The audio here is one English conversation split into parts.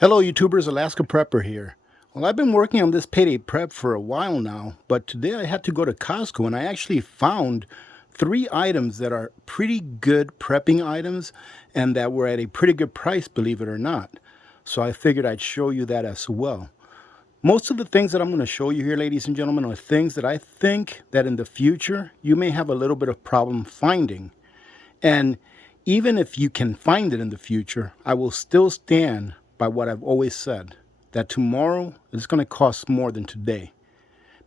Hello YouTubers, Alaska Prepper here. Well, I've been working on this payday prep for a while now, but today I had to go to Costco and I actually found 3 items that are pretty good prepping items and that were at a pretty good price, believe it or not. So I figured I'd show you that as well. Most of the things that I'm going to show you here, ladies and gentlemen, are things that I think that in the future you may have a little bit of problem finding. And even if you can find it in the future, I will still stand by what I've always said, that tomorrow is going to cost more than today.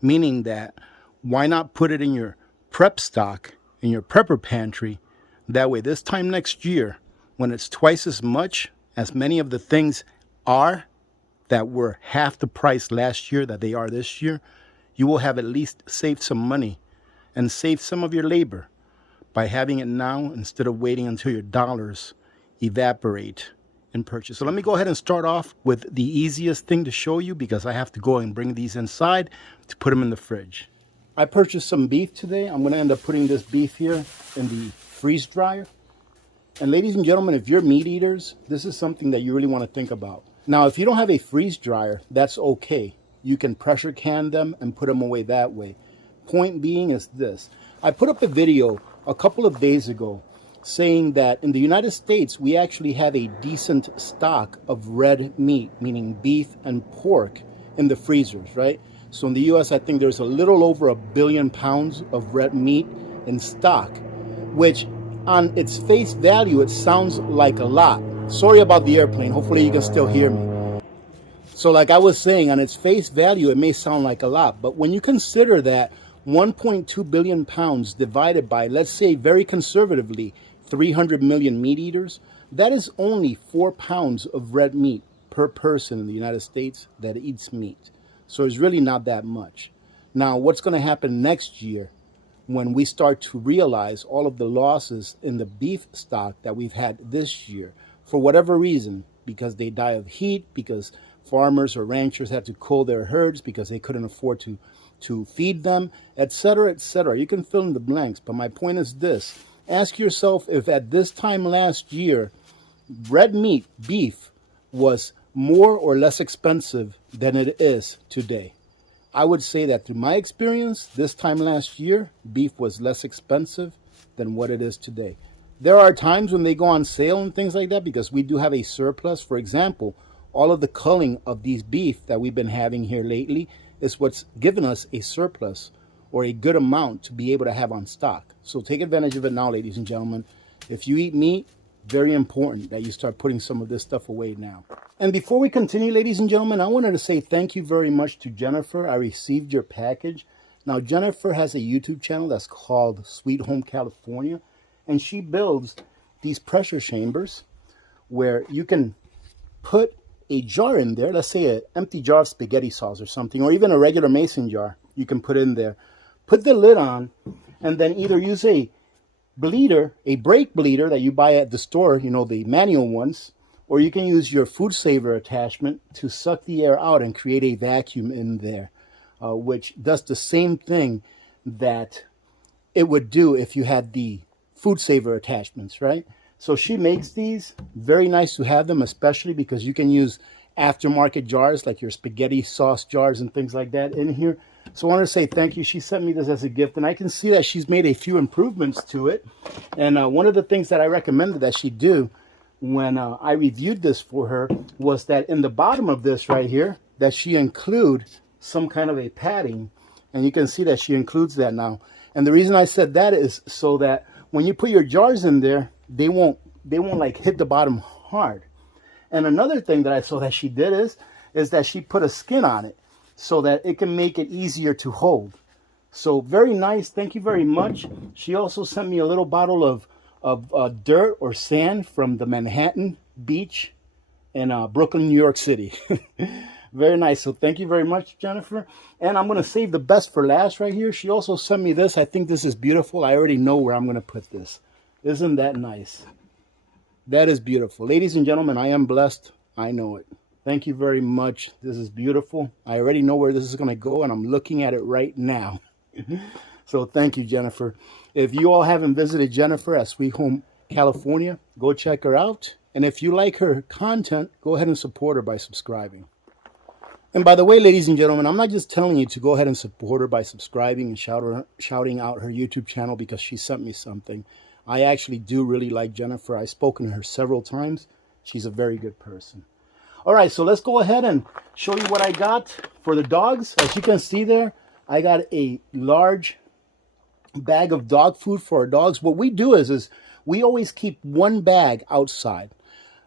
Meaning that why not put it in your prep stock, in your prepper pantry? That way this time next year, when it's twice as much as many of the things are that were half the price last year that they are this year, you will have at least saved some money and saved some of your labor by having it now instead of waiting until your dollars evaporate in purchase. So let me go ahead and start off with the easiest thing to show you because I have to go and bring these inside to put them in the fridge. I purchased some beef today. I'm going to end up putting this beef here in the freeze dryer. And ladies and gentlemen, if you're meat eaters, this is something that you really want to think about. Now, if you don't have a freeze dryer, that's okay. You can pressure can them and put them away that way. Point being is this. I put up a video a couple of days ago saying that in the United States, we actually have a decent stock of red meat, meaning beef and pork in the freezers, right? So in the US, I think there's a little over 1 billion pounds of red meat in stock, which on its face value, it sounds like a lot. Sorry about the airplane. Hopefully you can still hear me. So like I was saying, on its face value, it may sound like a lot, but when you consider that 1.2 billion pounds divided by, let's say very conservatively, 300 million meat eaters, that is only 4 pounds of red meat per person in the United States that eats meat. So it's really not that much. Now, what's going to happen next year when we start to realize all of the losses in the beef stock that we've had this year, for whatever reason, because they die of heat, because farmers or ranchers had to cull their herds because they couldn't afford to feed them, etc., etc. You can fill in the blanks, but my point is this. Ask yourself if at this time last year, red meat, beef, was more or less expensive than it is today. I would say that through my experience, this time last year, beef was less expensive than what it is today. There are times when they go on sale and things like that because we do have a surplus. For example, all of the culling of these beef that we've been having here lately is what's given us a surplus or a good amount to be able to have on stock. So take advantage of it now, ladies and gentlemen. If you eat meat, very important that you start putting some of this stuff away now. And before we continue, ladies and gentlemen, I wanted to say thank you very much to Jennifer. I received your package. Now, Jennifer has a YouTube channel that's called Sweet Home California, and she builds these pressure chambers where you can put a jar in there, let's say an empty jar of spaghetti sauce or something, or even a regular mason jar you can put in there. Put the lid on, and then either use a bleeder, a brake bleeder that you buy at the store, you know, the manual ones, or you can use your food saver attachment to suck the air out and create a vacuum in there, which does the same thing that it would do if you had the food saver attachments, right? So she makes these. Very nice to have them, especially because you can use aftermarket jars like your spaghetti sauce jars and things like that in here. So I want to say thank you. She sent me this as a gift, and I can see that she's made a few improvements to it. And one of the things that I recommended that she do when I reviewed this for her was that in the bottom of this right here, that she include some kind of a padding. And you can see that she includes that now. And the reason I said that is so that when you put your jars in there, they won't like hit the bottom hard. And another thing that I saw that she did is that she put a skin on it so that it can make it easier to hold. So very nice. Thank you very much. She also sent me a little bottle of dirt or sand from the Manhattan Beach in Brooklyn, New York City. Very nice. So thank you very much, Jennifer. And I'm going to save the best for last right here. She also sent me this. I think this is beautiful. I already know where I'm going to put this. Isn't that nice? That is beautiful. Ladies and gentlemen, I am blessed. I know it. Thank you very much. This is beautiful. I already know where this is going to go, and I'm looking at it right now. So thank you, Jennifer. If you all haven't visited Jennifer at Sweet Home California, go check her out. And if you like her content, go ahead and support her by subscribing. And by the way, ladies and gentlemen, I'm not just telling you to go ahead and support her by subscribing and shouting out her YouTube channel because she sent me something. I actually do really like Jennifer. I've spoken to her several times. She's a very good person. All right, so let's go ahead and show you what I got for the dogs. As you can see there, I got a large bag of dog food for our dogs. What we do is we always keep one bag outside.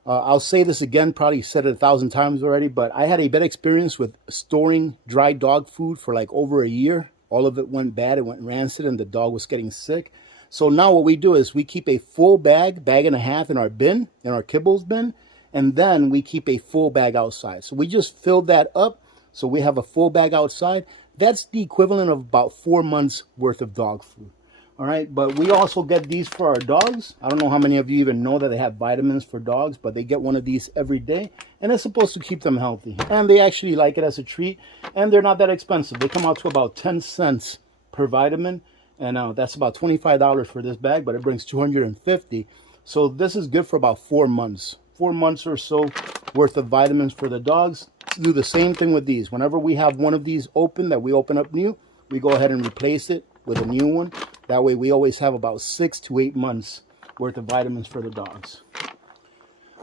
I'll say this again, probably said it 1,000 times already, but I had a bad experience with storing dry dog food for like over a year. All of it went bad, it went rancid, and the dog was getting sick. So now what we do is we keep a full bag and a half in our bin, in our kibbles bin, and then we keep a full bag outside. So we just filled that up, so we have a full bag outside. That's the equivalent of about 4 months worth of dog food. All right, but we also get these for our dogs. I don't know how many of you even know that they have vitamins for dogs, but they get one of these every day, and it's supposed to keep them healthy. And they actually like it as a treat, and they're not that expensive. They come out to about 10 cents per vitamin, and that's about $25 for this bag, but it brings 250. So this is good for about 4 months. 4 months or so worth of vitamins for the dogs. Do the same thing with these. Whenever we have one of these open that we open up new, we go ahead and replace it with a new one. That way we always have about 6 to 8 months worth of vitamins for the dogs.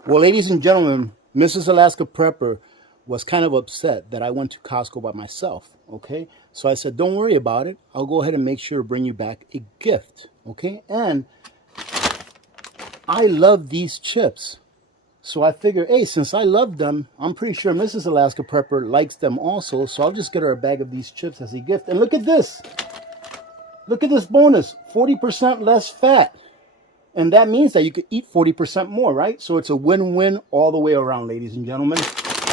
Well, ladies and gentlemen, Mrs. Alaska Prepper was kind of upset that I went to Costco by myself, okay? So I said, don't worry about it. I'll go ahead and make sure to bring you back a gift, okay? And I love these chips. So I figured, hey, since I love them, I'm pretty sure Mrs. Alaska Prepper likes them also. So I'll just get her a bag of these chips as a gift. And look at this. Look at this bonus, 40% less fat. And that means that you could eat 40% more, right? So it's a win-win all the way around, ladies and gentlemen.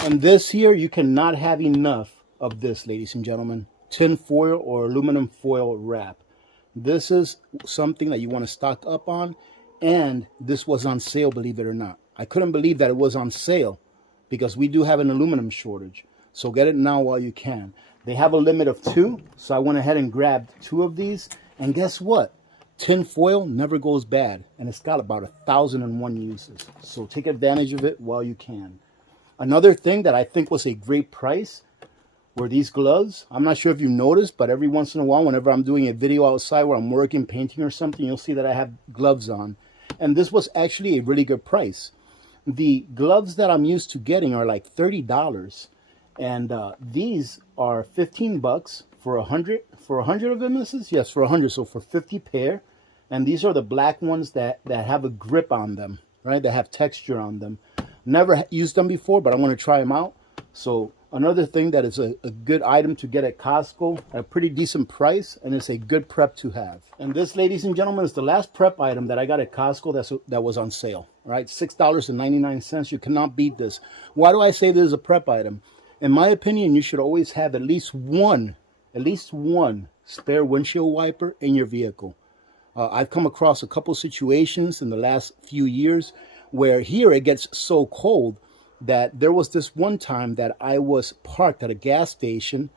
And this here, you cannot have enough of this, ladies and gentlemen. Tin foil or aluminum foil wrap. This is something that you want to stock up on. And this was on sale, believe it or not. I couldn't believe that it was on sale because we do have an aluminum shortage. So get it now while you can. They have a limit of 2, so I went ahead and grabbed 2 of these. And guess what? Tin foil never goes bad, and it's got about 1,001 uses. So take advantage of it while you can. Another thing that I think was a great price were these gloves. I'm not sure if you noticed, but every once in a while, whenever I'm doing a video outside where I'm working, painting or something, you'll see that I have gloves on. And this was actually a really good price. The gloves that I'm used to getting are like $30. And these are 15 bucks for 100 of them, Mrs. Yes, for 100. So for 50 pair. And these are the black ones that have a grip on them, right? That have texture on them. Never used them before, but I'm going to try them out. So another thing that is a good item to get at Costco at a pretty decent price, and it's a good prep to have. And this, ladies and gentlemen, is the last prep item that I got at Costco that was on sale, right? $6.99. You cannot beat this. Why do I say this is a prep item? In my opinion, you should always have at least one spare windshield wiper in your vehicle. I've come across a couple situations in the last few years where here it gets so cold that there was this one time that I was parked at a gas station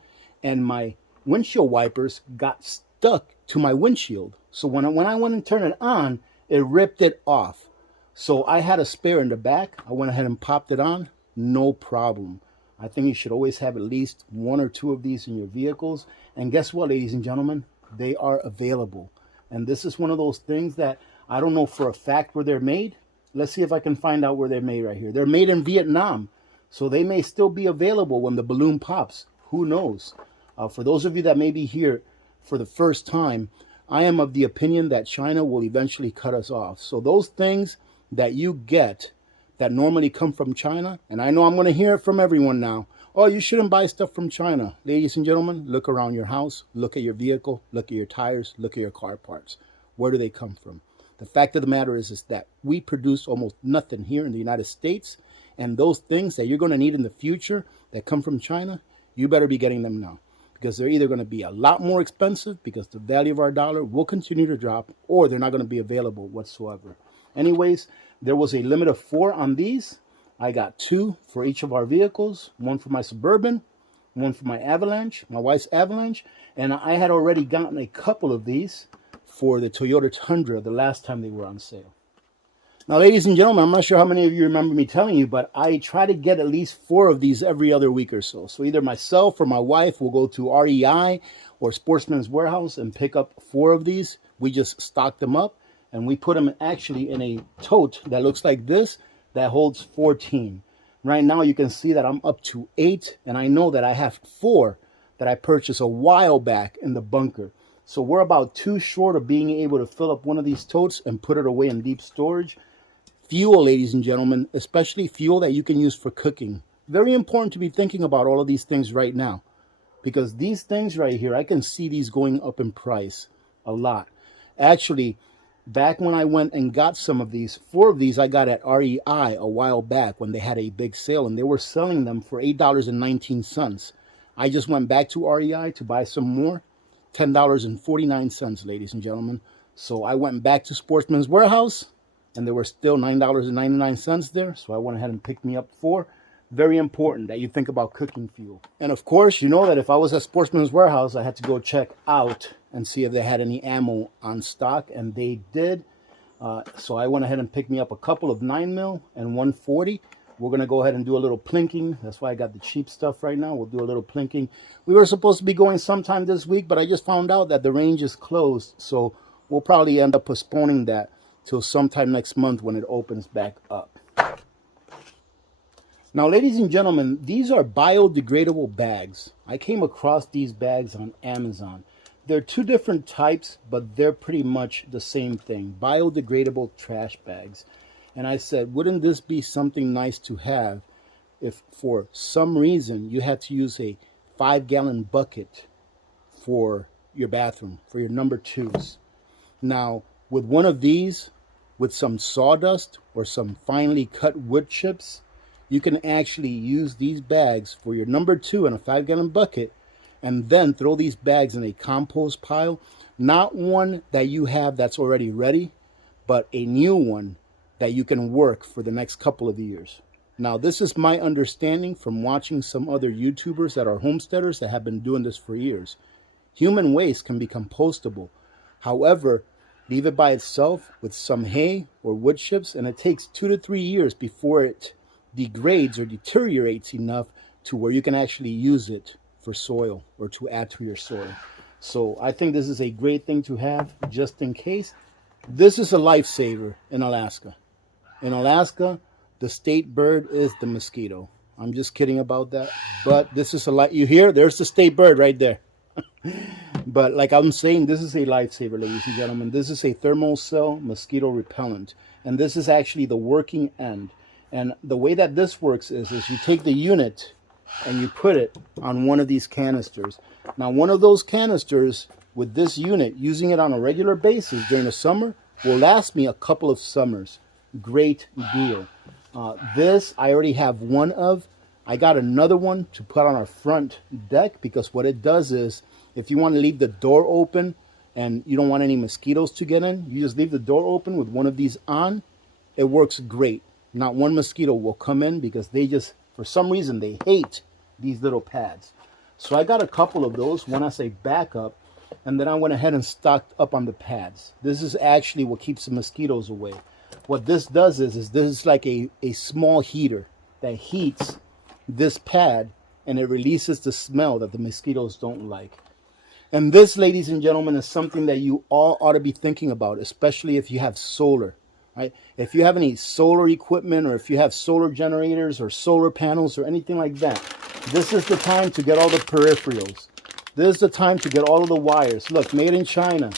and my windshield wipers got stuck to my windshield. So when I went and turned it on, it ripped it off. So I had a spare in the back. I went ahead and popped it on. No problem. I think you should always have at least 1 or 2 of these in your vehicles. And guess what, ladies and gentlemen? They are available. And this is one of those things that I don't know for a fact where they're made. Let's see if I can find out where they're made right here. They're made in Vietnam. So they may still be available when the balloon pops. Who knows? For those of you that may be here for the first time, I am of the opinion that China will eventually cut us off. So those things that you get that normally come from China, and I know I'm going to hear it from everyone now. Oh, you shouldn't buy stuff from China. Ladies and gentlemen, look around your house, look at your vehicle, look at your tires, look at your car parts. Where do they come from? The fact of the matter is that we produce almost nothing here in the United States, and those things that you're going to need in the future that come from China, you better be getting them now, because they're either going to be a lot more expensive because the value of our dollar will continue to drop, or they're not going to be available whatsoever. Anyways, there was a limit of 4 on these. I got 2 for each of our vehicles, 1 for my Suburban, 1 for my Avalanche, my wife's Avalanche, and I had already gotten a couple of these for the Toyota Tundra the last time they were on sale. Now, ladies and gentlemen, I'm not sure how many of you remember me telling you, but I try to get at least 4 of these every other week or so. So either myself or my wife will go to REI or Sportsman's Warehouse and pick up 4 of these. We just stock them up and we put them actually in a tote that looks like this that holds 14. Right now you can see that I'm up to 8, and I know that I have 4 that I purchased a while back in the bunker. So we're about 2 short of being able to fill up one of these totes and put it away in deep storage. Fuel, ladies and gentlemen, especially fuel that you can use for cooking. Very important to be thinking about all of these things right now, because these things right here, I can see these going up in price a lot. Actually, back when I went and got some of these, 4 of these I got at REI a while back when they had a big sale, and they were selling them for $8.19. I just went back to REI to buy some more, $10.49, ladies and gentlemen. So I went back to Sportsman's Warehouse, and there were still $9.99 there. So I went ahead and picked me up 4. Very important that you think about cooking fuel. And of course, you know that if I was at Sportsman's Warehouse, I had to go check out and see if they had any ammo on stock, and they did. So I went ahead and picked me up a couple of 9mm and 140. We're going to go ahead and do a little plinking. That's why I got the cheap stuff right now. We'll do a little plinking. We were supposed to be going sometime this week, but I just found out that the range is closed. So we'll probably end up postponing that till sometime next month when it opens back up. Now, ladies and gentlemen, these are biodegradable bags. I came across these bags on Amazon. They're 2 different types, but they're pretty much the same thing. Biodegradable trash bags. And I said, wouldn't this be something nice to have if for some reason you had to use a 5-gallon bucket for your bathroom, for your number 2s. Now, with one of these, with some sawdust or some finely cut wood chips, you can actually use these bags for your number 2 in a 5-gallon bucket, and then throw these bags in a compost pile. Not one that you have that's already ready, but a new one that you can work for the next couple of years. Now, this is my understanding from watching some other YouTubers that are homesteaders that have been doing this for years. Human waste can be compostable. However, leave it by itself with some hay or wood chips, and it takes 2 to 3 years before it degrades or deteriorates enough to where you can actually use it for soil or to add to your soil. So I think this is a great thing to have just in case. This is a lifesaver in Alaska. In Alaska, the state bird is the mosquito. I'm just kidding about that. But this is a light. You hear? There's the state bird right there. But like I'm saying, this is a lifesaver, ladies and gentlemen. This is a thermal cell mosquito repellent. And this is actually the working end. And the way that this works is you take the unit and you put it on one of these canisters. Now, one of those canisters with this unit, using it on a regular basis during the summer, will last me a couple of summers. Great deal. This I already have one of. I got another one to put on our front deck, because what it does is, if you want to leave the door open and you don't want any mosquitoes to get in, you just leave the door open with one of these on. It works great. Not one mosquito will come in, because they just, for some reason, they hate these little pads. So I got a couple of those, one as a backup, and then I went ahead and stocked up on the pads. This is actually what keeps the mosquitoes away. What this does is this is like a small heater that heats this pad, and it releases the smell that the mosquitoes don't like. And this, ladies and gentlemen, is something that you all ought to be thinking about, especially if you have solar. Right? If you have any solar equipment, or if you have solar generators or solar panels or anything like that, this is the time to get all the peripherals. This is the time to get all of the wires. Look, made in China.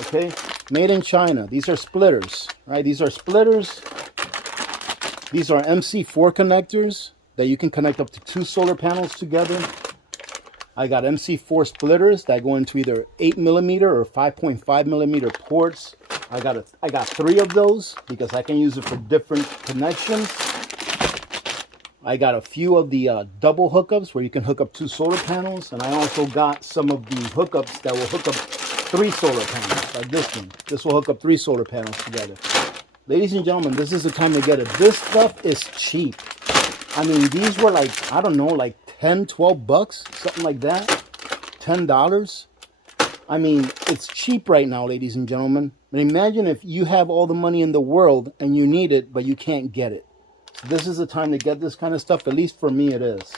Okay? Made in China. These are splitters. Right? These are splitters. These are MC4 connectors that you can connect up to 2 solar panels together. I got MC4 splitters that go into either 8mm or 5.5mm ports. I got 3 of those because I can use it for different connections. I got a few of the double hookups where you can hook up 2 solar panels, and I also got some of the hookups that will hook up 3 solar panels, like this one. This will hook up 3 solar panels together. Ladies and gentlemen, this is the time to get it. This stuff is cheap. I mean, these were like, I don't know, like 10, 12 bucks, something like that. $10. I mean, it's cheap right now, ladies and gentlemen. But imagine if you have all the money in the world and you need it, but you can't get it. This is the time to get this kind of stuff. At least for me, it is.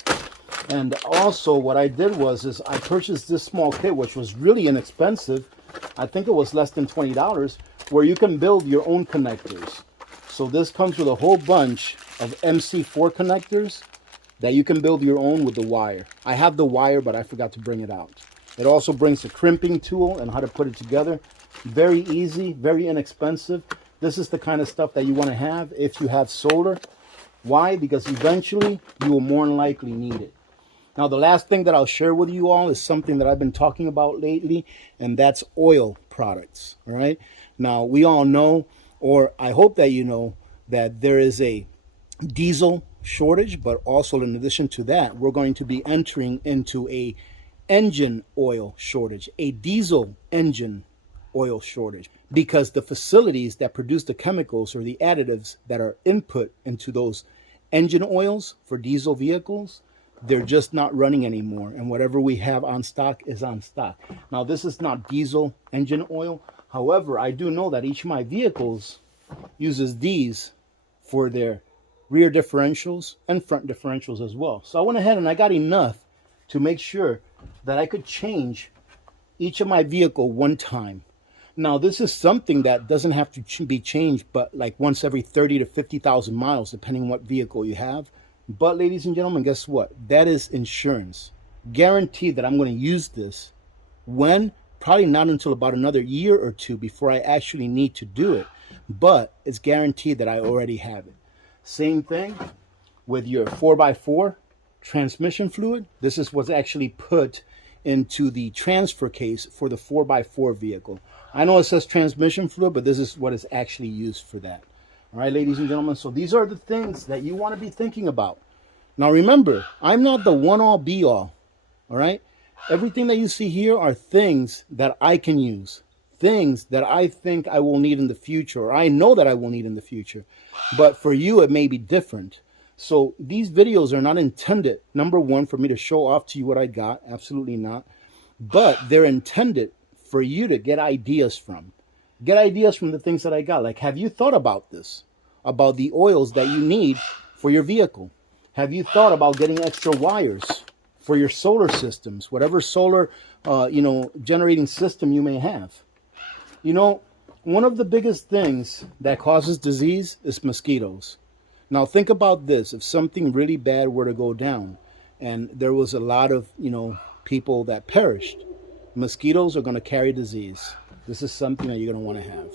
And also, what I did was I purchased this small kit, which was really inexpensive. I think it was less than $20, where you can build your own connectors. So this comes with a whole bunch of MC4 connectors that you can build your own with the wire. I have the wire, but I forgot to bring it out. It also brings a crimping tool and how to put it together. Very easy, very inexpensive. This is the kind of stuff that you want to have if you have solar. Why? Because eventually you will more than likely need it. Now, the last thing that I'll share with you all is something that I've been talking about lately, and that's oil products. All right. Now, we all know, or I hope that you know, that there is a diesel shortage, but also in addition to that, we're going to be entering into a engine oil shortage, a diesel engine oil shortage, because the facilities that produce the chemicals or the additives that are input into those engine oils for diesel vehicles, they're just not running anymore, and whatever we have on stock is on stock. Now, this is not diesel engine oil. However, I do know that each of my vehicles uses these for their rear differentials and front differentials as well. So I went ahead and I got enough to make sure that I could change each of my vehicle one time. Now, this is something that doesn't have to be changed, but like once every 30 to 50,000 miles, depending on what vehicle you have. But ladies and gentlemen, guess what? That is insurance. Guaranteed that I'm going to use this when? Probably not until about another year or two before I actually need to do it. But it's guaranteed that I already have it. Same thing with your 4x4 transmission fluid. This is what's actually put into the transfer case for the 4x4 vehicle. I know it says transmission fluid, but this is what is actually used for that. All right, ladies and gentlemen, so these are the things that you want to be thinking about. Now, remember, I'm not the one-all, be-all, all right? Everything that you see here are things that I can use, things that I think I will need in the future, or I know that I will need in the future. But for you, it may be different. So these videos are not intended, number one, for me to show off to you what I got. Absolutely not. But they're intended for you to get ideas from. Get ideas from the things that I got. Like, have you thought about this? About the oils that you need for your vehicle? Have you thought about getting extra wires for your solar systems? Whatever solar, generating system you may have. You know, one of the biggest things that causes disease is mosquitoes. Now, think about this. If something really bad were to go down and there was a lot of, people that perished, mosquitoes are going to carry disease. This is something that you're going to want to have.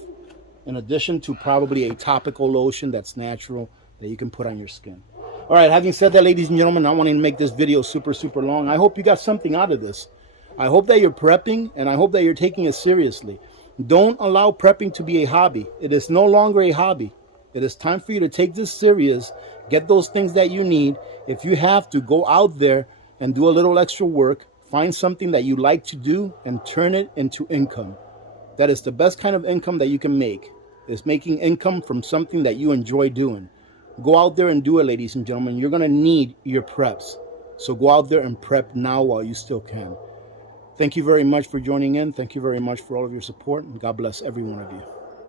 In addition to probably a topical lotion that's natural that you can put on your skin. All right, having said that, ladies and gentlemen, I want to make this video super, super long. I hope you got something out of this. I hope that you're prepping, and I hope that you're taking it seriously. Don't allow prepping to be a hobby. It is no longer a hobby. It is time for you to take this serious. Get those things that you need. If you have to, go out there and do a little extra work. Find something that you like to do and turn it into income. That is the best kind of income that you can make, is making income from something that you enjoy doing. Go out there and do it, ladies and gentlemen. You're going to need your preps. So go out there and prep now while you still can. Thank you very much for joining in. Thank you very much for all of your support. And God bless every one of you.